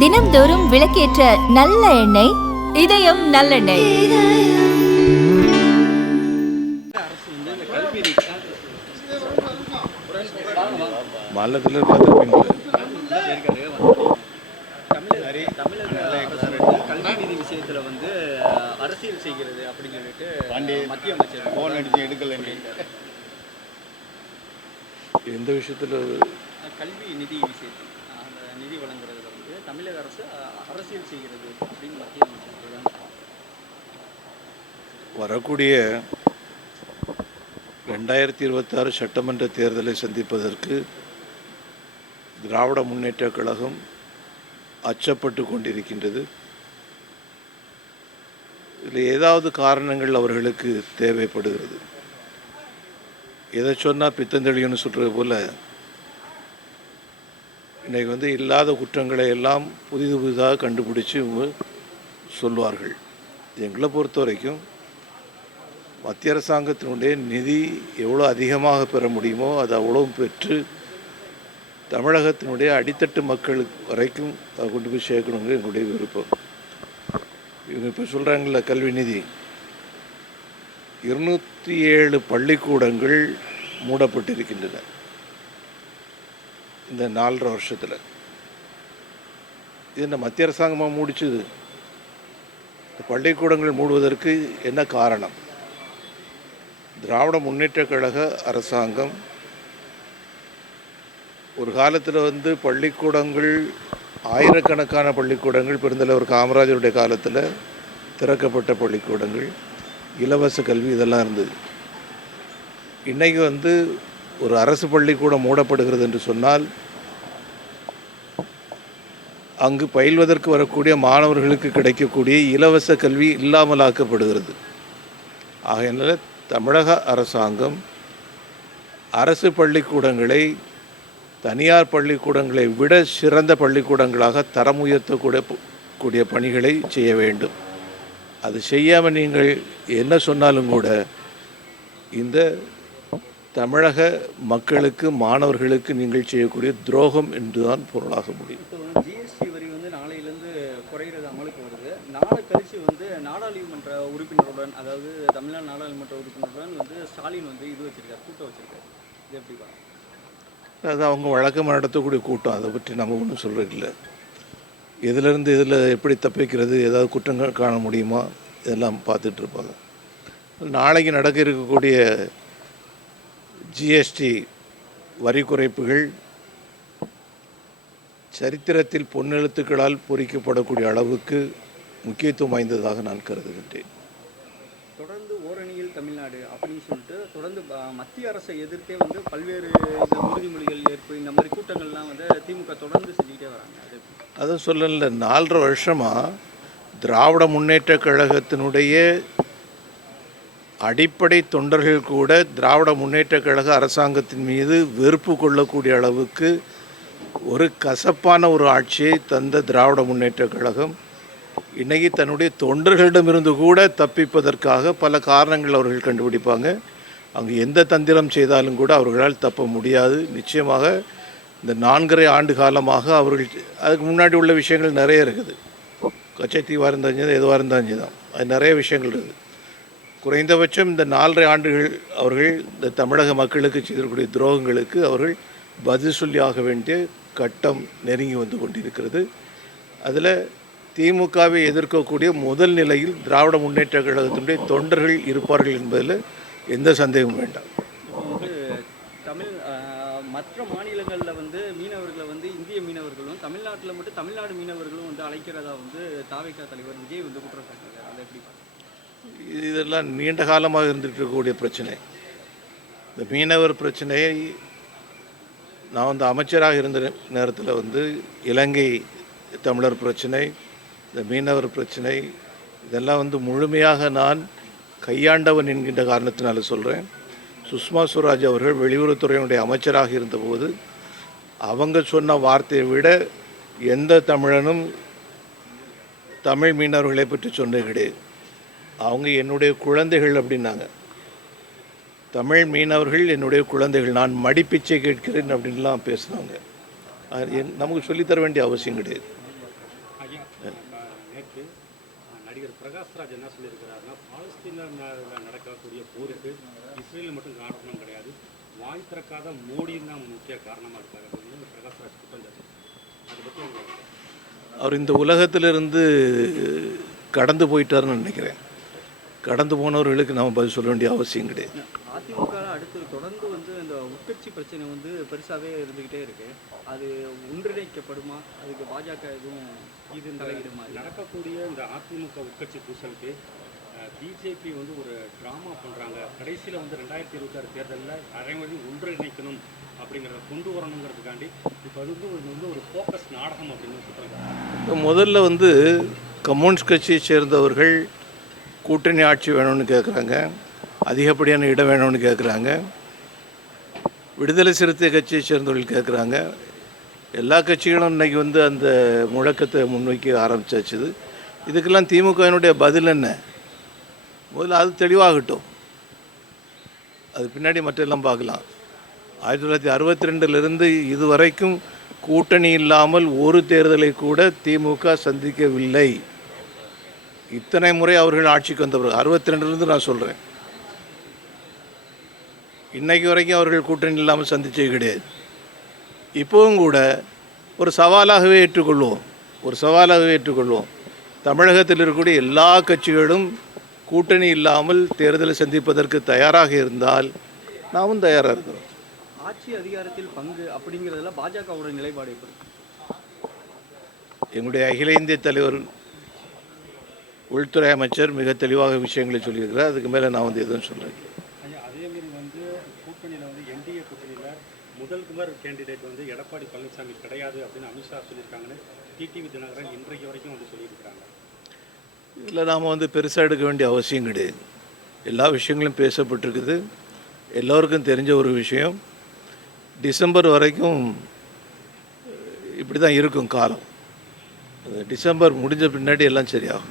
தினம்தோறும் விளக்கேற்ற நல்ல எண்ணெய் இதயம் நல்லெண்ணெய். மாநிலத்தில் பார்த்துருப்பீங்க. கல்வி நிதி விஷயத்தில் வந்து அரசியல் செய்கிறது அப்படின்னு சொல்லிட்டு மத்திய அமைச்சர் ஃபோன் அடித்து எடுக்கலை. எந்த விஷயத்தில்? கல்வி நிதி விஷயத்தில், அந்த நிதி வழங்குறதுல வந்து தமிழக அரசு அரசியல் செய்கிறது அப்படின்னு மத்திய அமைச்சர் தான். வரக்கூடிய 2026 சட்டமன்ற தேர்தலை சந்திப்பதற்கு திராவிட முன்னேற்ற கழகம் அச்சப்பட்டு கொண்டிருக்கின்றது. இதில் ஏதாவது காரணங்கள் அவர்களுக்கு தேவைப்படுகிறது. எதை சொன்னால் பித்தந்தெளியன்னு சொல்கிறது போல் இன்றைக்கி இல்லாத குற்றங்களை எல்லாம் புதிதாக கண்டுபிடிச்சி சொல்வார்கள். எங்களை பொறுத்த வரைக்கும் மத்திய அரசாங்கத்தினுடைய நிதி எவ்வளோ அதிகமாக பெற முடியுமோ அது அவ்வளோ பெற்று தமிழகத்தினுடைய அடித்தட்டு மக்களுக்கு வரைக்கும் அதை கொண்டு போய் சேர்க்கணுங்கிற என்னுடைய விருப்பம். இவங்க இப்போ சொல்கிறாங்கள கல்வி நிதி, 207 பள்ளிக்கூடங்கள் மூடப்பட்டிருக்கின்றன இந்த 4.5 வருஷத்தில். இது என்ன மத்திய அரசாங்கமாக மூடிச்சுது? இந்த பள்ளிக்கூடங்கள் மூடுவதற்கு என்ன காரணம்? திராவிட முன்னேற்ற கழக அரசாங்கம் ஒரு காலத்தில் பள்ளிக்கூடங்கள், ஆயிரக்கணக்கான பள்ளிக்கூடங்கள், பெருந்தலைவர் காமராஜருடைய காலத்தில் திறக்கப்பட்ட பள்ளிக்கூடங்கள், இலவச கல்வி இதெல்லாம் இருந்தது. இன்றைக்கி ஒரு அரசு பள்ளிக்கூடம் மூடப்படுகிறது என்று சொன்னால் அங்கு பயில்வதற்கு வரக்கூடிய மாணவர்களுக்கு கிடைக்கக்கூடிய இலவச கல்வி இல்லாமலாக்கப்படுகிறது. ஆகையினால தமிழக அரசாங்கம் அரசு பள்ளிக்கூடங்களை தனியார் பள்ளிக்கூடங்களை விட சிறந்த பள்ளிக்கூடங்களாக தரம் உயர்த்தக்கூடிய பணிகளை செய்ய வேண்டும். அது செய்யாமல் நீங்கள் என்ன சொன்னாலும் கூட இந்த தமிழக மக்களுக்கு, மாணவர்களுக்கு நீங்கள் செய்யக்கூடிய துரோகம் என்றுதான் பொருளாக முடியும். ஜிஎஸ்டி வரி நாளையிலேருந்து குறைகிறது அமலுக்கு வருது. நாளை கழிச்சு நாடாளுமன்ற உறுப்பினருடன், அதாவது தமிழ்நாடு நாடாளுமன்ற உறுப்பினருடன் ஸ்டாலின் இது வச்சிருக்காரு, கூட்டம் வச்சிருக்காரு. இது எப்படி பாருங்க? அது அவங்க வழக்கமாக நடத்தக்கூடிய கூட்டம். அதை பற்றி நம்ம ஒன்றும் சொல்கிறதில்லை. இதிலேருந்து இதில் எப்படி தப்பிக்கிறது, ஏதாவது குற்றங்கள் காண முடியுமா, இதெல்லாம் பார்த்துட்ருப்பாங்க. நாளைக்கு நடக்க இருக்கக்கூடிய ஜிஎஸ்டி வரி குறைப்புகள் சரித்திரத்தில் பொன்னெழுத்துக்களால் பொறிக்கப்படக்கூடிய அளவுக்கு முக்கியத்துவம் வாய்ந்ததாக நான் கருதுகின்றேன். தொடர்ந்து ஓரணியில் தமிழ்நாடு அப்படின்னு சொல்லிட்டு தொடர்ந்து மத்திய அரசை எதிர்த்தே பல்வேறு உறுதிமொழிகள் ஏற்பு இந்த மாதிரி கூட்டங்கள்லாம் திமுக தொடர்ந்து செஞ்சுக்கிட்டே வராங்க. அதுவும் சொல்லல, 4.5 வருஷமாக திராவிட முன்னேற்ற கழகத்தினுடைய அடிப்படை தொண்டர்கள் கூட திராவிட முன்னேற்ற கழக அரசாங்கத்தின் மீது வெறுப்பு கொள்ளக்கூடிய அளவுக்கு ஒரு கசப்பான ஒரு ஆட்சியை தந்த திராவிட முன்னேற்ற கழகம் இன்றைக்கி தன்னுடைய தொண்டர்களிடமிருந்து கூட தப்பிப்பதற்காக பல காரணங்கள் அவர்கள் கண்டுபிடிப்பாங்க. அங்கே எந்த தந்திரம் செய்தாலும் கூட அவர்களால் தப்ப முடியாது. நிச்சயமாக இந்த 4.5 ஆண்டு காலமாக அவர்கள், அதுக்கு முன்னாடி உள்ள விஷயங்கள் நிறைய இருக்குது. கச்சத்தீவாக இருந்தாலும் எதுவாக இருந்தாலும் தான், அது நிறைய விஷயங்கள் இருக்குது. குறைந்தபட்சம் இந்த 4.5 ஆண்டுகள் அவர்கள் இந்த தமிழக மக்களுக்கு செய்திருக்கக்கூடிய துரோகங்களுக்கு அவர்கள் பதில் சொல்லி ஆக வேண்டிய கட்டம் நெருங்கி கொண்டிருக்கிறது. அதில் திமுகவை எதிர்க்கக்கூடிய முதல் நிலையில் திராவிட முன்னேற்ற கழகத்தினுடைய தொண்டர்கள் இருப்பார்கள் என்பதில் எந்த சந்தேகமும் வேண்டாம். மற்ற மாநிலங்களில் மீனவர்களை இந்திய மீனவர்களும் தமிழ்நாட்டில் மட்டும் தமிழ்நாடு மீனவர்களும் அழைக்கிறதா தாவேகா தலைவர் விஜய் குற்றம் சாட்டினார். அதை எப்படி? இதெல்லாம் நீண்ட காலமாக இருந்துட்டு இருக்கக்கூடிய பிரச்சனை. இந்த மீனவர் பிரச்சனையை நான் அமைச்சராக இருந்த நேரத்தில் இலங்கை தமிழர் பிரச்சனை, இந்த மீனவர் பிரச்சனை இதெல்லாம் முழுமையாக நான் கையாண்டவன் என்கின்ற காரணத்தினால சொல்கிறேன். சுஷ்மா ஸ்வராஜ் அவர்கள் வெளியுறவுத்துறையினுடைய அமைச்சராக இருந்தபோது அவங்க சொன்ன வார்த்தையை விட எந்த தமிழனும் தமிழ் மீனவர்களை பற்றி சொன்னது கிடையாது. அவங்க என்னுடைய குழந்தைகள் அப்படின்னாங்க. தமிழ் மீனவர்கள் என்னுடைய குழந்தைகள், நான் மடிப்பிச்சை கேட்கிறேன் அப்படின்லாம் பேசுனாங்க. நமக்கு சொல்லித்தர வேண்டிய அவசியம் கிடையாது. ஐயா, நேற்று நடிகர் பிரகாஷ்ராஜ் என்ன சொல்லியிருக்கிறாருன்னா, பாலஸ்தீனில் நடக்கக்கூடிய போருக்கு இஸ்ரேலில் மட்டும் காரணம் கிடையாது, வாய் திறக்காத மோடின்னு தான் முக்கிய காரணமாக இருக்காரு அப்படின்னு பிரகாஷ்ராஜ் குற்றம் சாட்டி. அதை பற்றி அவர் இந்த உலகத்திலிருந்து கடந்து போயிட்டாருன்னு நினைக்கிறேன். கடந்து போனவர்களுக்கு நாம் பதில் சொல்ல வேண்டிய அவசியம் கிடையாது. அதிமுக அடுத்து தொடர்ந்து வந்து இந்த உட்கட்சி பிரச்சனை வந்து பெருசாகவே இருந்துக்கிட்டே இருக்கு. அது ஒன்றிணைக்கப்படுமா? அதுக்கு பாஜக எதுவும் இது தலையிடுமா? நடக்கக்கூடிய இந்த அதிமுக உட்கட்சி பூசலுக்கு பிஜேபி வந்து ஒரு ட்ராமா பண்ணுறாங்க. கடைசியில் வந்து 2026 தேர்தலில் அனைவரையும் ஒன்றிணைக்கணும் அப்படிங்கிறத கொண்டு வரணுங்கிறதுக்காண்டி இப்போ வந்து ஒரு ஃபோக்கஸ் நாடகம் அப்படின்னு சொல்கிறாங்க. முதல்ல வந்து கம்யூனிஸ்ட் கட்சியை சேர்ந்தவர்கள் கூட்டணி ஆட்சி வேணும்னு கேட்குறாங்க, அதிகப்படியான இடம் வேணும்னு கேட்குறாங்க. விடுதலை சிறுத்தை கட்சியை சேர்ந்தவர்கள் கேட்குறாங்க. எல்லா கட்சிகளும் இன்றைக்கி வந்து அந்த முழக்கத்தை முன்வைக்க ஆரம்பிச்சாச்சுது. இதுக்கெல்லாம் திமுகவினுடைய பதில் என்ன? முதல்ல அது தெளிவாகட்டும், அது பின்னாடி மற்றெல்லாம் பார்க்கலாம். 1962 இதுவரைக்கும் கூட்டணி இல்லாமல் ஒரு தேர்தலை கூட திமுக சந்திக்கவில்லை. இத்தனை முறை அவர்கள் ஆட்சிக்கு வந்தவர்கள் 62 நான் சொல்கிறேன். இன்றைக்கு வரைக்கும் அவர்கள் கூட்டணி இல்லாமல் சந்திச்சது கிடையாது. இப்போவும் கூட ஒரு சவாலாகவே ஏற்றுக்கொள்வோம். தமிழகத்தில் இருக்கக்கூடிய எல்லா கட்சிகளும் கூட்டணி இல்லாமல் தேர்தலை சந்திப்பதற்கு தயாராக இருந்தால் நாமும் தயாராக இருக்கிறோம். ஆட்சி அதிகாரத்தில் பங்கு அப்படிங்கிறதுல பாஜகவோட நிலைப்பாடு எப்படி? எங்களுடைய அகில இந்திய தலைவர் உள்துறை அமைச்சர் மிக தெளிவாக விஷயங்களை சொல்லியிருக்கிறார். அதுக்கு மேலே நான் வந்து எதுவும் சொல்கிறேன். ஐயா, அதேமாரி வந்து கூட்டணியில் வந்து என்டிஏ கூட்டணியில் முதல்வர் கேண்டிடேட் வந்து எடப்பாடி பழனிசாமி கிடையாது அப்படின்னு அமித்ஷா சொல்லியிருக்காங்கன்னு டிடிவி தினகரன் இன்றைக்கு வரைக்கும் வந்து சொல்லியிருக்கிறாங்க. இதில் நாம் வந்து பெருசாக எடுக்க வேண்டிய அவசியம் கிடையாது. எல்லா விஷயங்களும் பேசப்பட்டிருக்குது. எல்லோருக்கும் தெரிஞ்ச ஒரு விஷயம், டிசம்பர் வரைக்கும் இப்படி தான் இருக்கும் காலம். டிசம்பர் முடிஞ்ச பின்னாடி எல்லாம் சரியாகும்.